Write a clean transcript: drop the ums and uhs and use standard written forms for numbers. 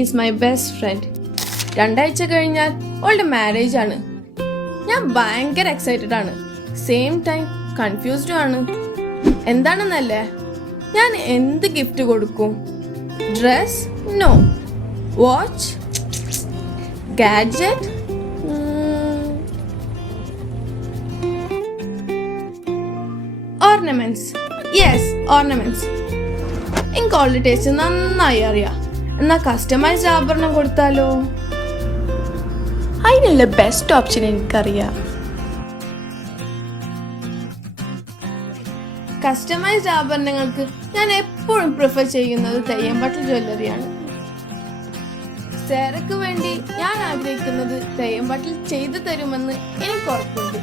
Is my best friend. 2 ആഴ്ച കഴിഞ്ഞാൽ അവളുടെ മാരേജ് ആണ്. ഞാൻ ഭയങ്കര എക്സൈറ്റഡ് ആണ്, സെയിം ടൈം കൺഫ്യൂസ്ഡും ആണ്. എന്താണെന്നല്ലേ, ഞാൻ എന്ത് ഗിഫ്റ്റ് കൊടുക്കും? Dress? No. Watch? Gadget? Ornaments? Yes, ornaments. എനിക്ക് ഓൾഡ് ടേസ്റ്റ് നന്നായി അറിയാം. എന്നാ കസ്റ്റമൈസ്ഡ് ആഭരണം കൊടുത്താലോ? അതിനുള്ള ബെസ്റ്റ് ഓപ്ഷൻ എനിക്കറിയാം. കസ്റ്റമൈസ്ഡ് ആഭരണങ്ങൾക്ക് ഞാൻ എപ്പോഴും പ്രിഫർ ചെയ്യുന്നത് തെയ്യംപാട്ടിൽ ജ്വല്ലറിയാണ്. സേറയ്ക്ക് വേണ്ടി ഞാൻ ആഗ്രഹിക്കുന്നത് തെയ്യംപാട്ടിൽ ചെയ്തു തരുമെന്ന് എനിക്ക് ഉറപ്പുണ്ട്.